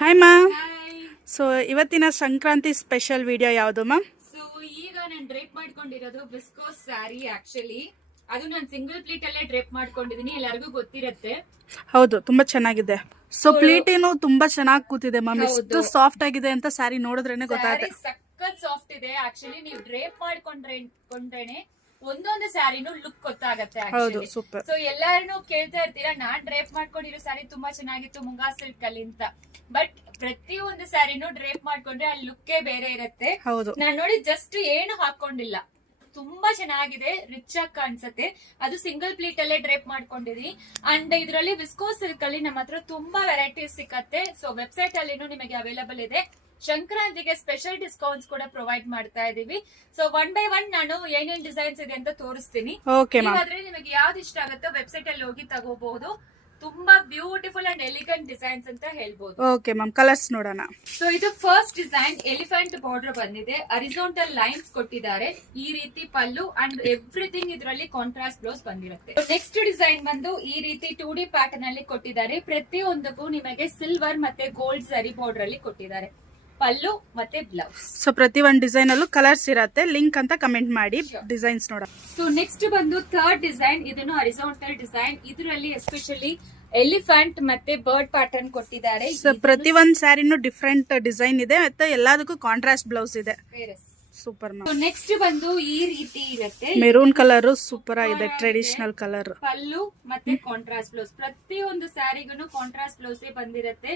Hi ma'am. Hi. So ಇವತ್ತಿನ Sankranti special video ಯಾವುದು ma'am? So ಈಗ ನಾನು ಡ್ರೇಪ್ ಮಾಡ್ಕೊಂಡಿರೋದು ವಿಸ್ಕೋಸ್ ಸ್ಯಾರಿ. ಆಕ್ಚುಲಿ ಅದು ನಾನು ಸಿಂಗಲ್ ಪ್ಲೀಟ್ ಅಲ್ಲೇ ಡ್ರೇಪ್ ಮಾಡ್ಕೊಂಡಿದೀನಿ, ಎಲ್ಲರಿಗೂ ಗೊತ್ತಿರುತ್ತೆ. ಹೌದು, ತುಂಬಾ ಚೆನ್ನಾಗಿದೆ. ಸೊ ಪ್ಲೀಟ್ ಏನು ತುಂಬಾ ಚೆನ್ನಾಗಿ ಕೂತಿದೆ ಮ್ಯಾಮ್. ಎಷ್ಟು ಸಾಫ್ಟ್ ಆಗಿದೆ ಅಂತ ಸ್ಯಾರಿ ನೋಡಿದ್ರೇನೆ ಗೊತ್ತಾಗುತ್ತೆ. ಸಖತ್ ಸಾಫ್ಟ್ ಇದೆ. ಆಕ್ಚುಲಿ ನೀವು ಡ್ರೇಪ್ ಮಾಡ್ಕೊಂಡ್ರೇನೆ ಒಂದೊಂದು ಸ್ಯಾರಿನೂ ಲುಕ್ ಗೊತ್ತಾಗತ್ತೆ. ಹೌದು, ಸೂಪರ್. ಸೊ ಎಲ್ಲಾರು ಕೇಳ್ತಾ ಇರ್ತೀರಾ, ನಾನ್ ಡ್ರೇಪ್ ಮಾಡ್ಕೊಂಡಿರೋ ಸ್ಯಾರಿ ತುಂಬಾ ಚೆನ್ನಾಗಿತ್ತು ಮುಂಗಾ ಸಿಲ್ಕ್ ಅಲ್ಲಿ ಅಂತ. ಬಟ್ ಪ್ರತಿಯೊಂದು ಸ್ಯಾರಿನೂ ಡ್ರೇಪ್ ಮಾಡ್ಕೊಂಡ್ರೆ ಆ ಲುಕ್ಕೇ ಬೇರೆ ಇರುತ್ತೆ. ಹೌದು, ನಾನ್ ನೋಡಿ ಜಸ್ಟ್ ಏನು ಹಾಕೊಂಡಿಲ್ಲ, ತುಂಬಾ ಚೆನ್ನಾಗಿದೆ, ರಿಚ್ ಆಗಿ ಕಾಣಿಸುತ್ತೆ. ಅದು ಸಿಂಗಲ್ ಪ್ಲೀಟ್ ಅಲ್ಲೇ ಡ್ರೇಪ್ ಮಾಡ್ಕೊಂಡಿದೀನಿ. ಅಂಡ್ ಇದರಲ್ಲಿ ವಿಸ್ಕೋಸ್ ಸಿಲ್ಕ್ ಅಲ್ಲಿ ನಮ್ಮ ಹತ್ರ ತುಂಬಾ ವೆರೈಟೀಸ್ ಸಿಕ್ಕತ್ತೆ. ಸೊ ವೆಬ್ಸೈಟ್ ಅಲ್ಲಿನೂ ನಿಮಗೆ ಅವೈಲಬಲ್ ಇದೆ. ಸಂಕ್ರಾಂತಿಗೆ ಸ್ಪೆಷಲ್ ಡಿಸ್ಕೌಂಟ್ಸ್ ಕೂಡ ಪ್ರೊವೈಡ್ ಮಾಡ್ತಾ ಇದೀವಿ. ಸೊ ಒನ್ ಬೈ ಒನ್ ನಾನು ಏನೇನ್ ಡಿಸೈನ್ಸ್ ಇದೆ ಅಂತ ತೋರಿಸ್ತೀನಿ. ಆದ್ರೆ ನಿಮಗೆ ಯಾವ್ದು ಇಷ್ಟ ಆಗುತ್ತೋ ವೆಬ್ಸೈಟ್ ಅಲ್ಲಿ ಹೋಗಿ ತಗೋಬಹುದು. ತುಂಬಾ ಬ್ಯೂಟಿಫುಲ್ ಅಂಡ್ ಎಲಿಗೆಂಟ್ ಡಿಸೈನ್ಸ್ ಅಂತ ಹೇಳ್ಬೋದು. ಓಕೆ ಮ್ಯಾಮ್, ಕಲರ್ಸ್ ನೋಡೋಣ. ಸೊ ಇದು ಫಸ್ಟ್ ಡಿಸೈನ್ ಎಲಿಫೆಂಟ್ ಬಾರ್ಡರ್ ಬಂದಿದೆ, ಅರಿಜೋಂಟಲ್ ಲೈನ್ಸ್ ಕೊಟ್ಟಿದ್ದಾರೆ, ಈ ರೀತಿ ಪಲ್ಲು ಅಂಡ್ ಎವ್ರಿಥಿಂಗ್ ಇದರಲ್ಲಿ ಕಾಂಟ್ರಾಸ್ಟ್ ಬ್ಲೌಸ್ ಬಂದಿರುತ್ತೆ. ನೆಕ್ಸ್ಟ್ ಡಿಸೈನ್ ಬಂದು ಈ ರೀತಿ 2D ಪ್ಯಾಟರ್ನ್ ಅಲ್ಲಿ ಕೊಟ್ಟಿದ್ದಾರೆ. ಪ್ರತಿಯೊಂದಕ್ಕೂ ನಿಮಗೆ ಸಿಲ್ವರ್ ಮತ್ತೆ ಗೋಲ್ಡ್ ಜರಿ ಬಾರ್ಡರ್ ಅಲ್ಲಿ ಕೊಟ್ಟಿದ್ದಾರೆ, ಪಲ್ಲು ಮತ್ತೆ ಬ್ಲೌಸ್. ಸೊ ಪ್ರತಿ ಒಂದು ಡಿಸೈನ್ ಅಲ್ಲೂ ಕಲರ್ಸ್ ಇರತ್ತೆ, ಲಿಂಕ್ ಅಂತ ಕಮೆಂಟ್ ಮಾಡಿ ಡಿಸೈನ್ಸ್ ನೋಡ. ಸೊ ನೆಕ್ಸ್ಟ್ ಬಂದು ಥರ್ಡ್ ಡಿಸೈನ್, ಇದನ್ನು ಅರಿಜೋಂಟಲ್ ಡಿಸೈನ್. ಇದರಲ್ಲಿ ಎಸ್ಪೆಷಲಿ ಎಲಿಫೆಂಟ್ ಮತ್ತೆ ಬರ್ಡ್ ಪ್ಯಾಟರ್ನ್ ಕೊಟ್ಟಿದ್ದಾರೆ. ಸೊ ಪ್ರತಿ ಒಂದ್ ಸ್ಯಾರಿನೂ ಡಿಫ್ರೆಂಟ್ ಡಿಸೈನ್ ಇದೆ ಮತ್ತೆ ಎಲ್ಲದಕ್ಕೂ ಕಾಂಟ್ರಾಸ್ಟ್ ಬ್ಲೌಸ್ ಇದೆ. Super ma'am. ನೆಕ್ಸ್ಟ್ ಬಂದು ಈ ರೀತಿ ಇರುತ್ತೆ, ಮೆರೂನ್ ಕಲರ್ ಸೂಪರ್ ಆಗಿದೆ, ಟ್ರೆಡಿಷನಲ್ ಕಲರ್. ಪಲ್ಲು ಮತ್ತೆ ಕಾಂಟ್ರಾಸ್ಟ್ ಬ್ಲೌಸ್. ಪ್ರತಿಯೊಂದು ಸ್ಯಾರಿಗೂ ಕಾಂಟ್ರಾಸ್ಟ್ ಬ್ಲೌಸ್ ಬಂದಿರುತ್ತೆ.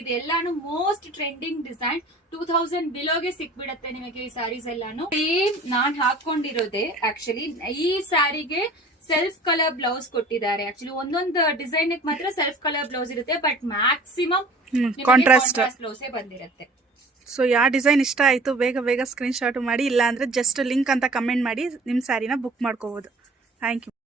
ಇದೆಲ್ಲಾನು ಮೋಸ್ಟ್ ಟ್ರೆಂಡಿಂಗ್ ಡಿಸೈನ್. 2000 ಬಿಲೋಗೆ ಸಿಕ್ಬಿಡತ್ತೆ ನಿಮಗೆ ಈ ಸ್ಯಾರೀಸ್ ಎಲ್ಲಾನು. ಸೇಮ್ ನಾನ್ ಹಾಕೊಂಡಿರೋದೆ. ಆಕ್ಚುಲಿ ಈ ಸ್ಯಾರಿಗೆ ಸೆಲ್ಫ್ ಕಲರ್ ಬ್ಲೌಸ್ ಕೊಟ್ಟಿದ್ದಾರೆ. ಆಕ್ಚುಲಿ ಒಂದೊಂದು ಡಿಸೈನ್ ಮಾತ್ರ ಸೆಲ್ಫ್ ಕಲರ್ ಬ್ಲೌಸ್ ಇರುತ್ತೆ, ಬಟ್ ಮ್ಯಾಕ್ಸಿಮಮ್ ಕಾಂಟ್ರಾಸ್ಟ್ ಬ್ಲೌಸ್ ಬಂದಿರುತ್ತೆ. ಸೊ ಯಾವ ಡಿಸೈನ್ ಇಷ್ಟ ಆಯ್ತು ಬೇಗ ಬೇಗ ಸ್ಕ್ರೀನ್ ಶಾಟ್ ಮಾಡಿ, ಇಲ್ಲ ಅಂದ್ರೆ ಜಸ್ಟ್ ಲಿಂಕ್ ಅಂತ ಕಮೆಂಟ್ ಮಾಡಿ ನಿಮ್ ಸ್ಯಾರಿನ ಬುಕ್ ಮಾಡ್ಕೋಬಹುದು. Thank you.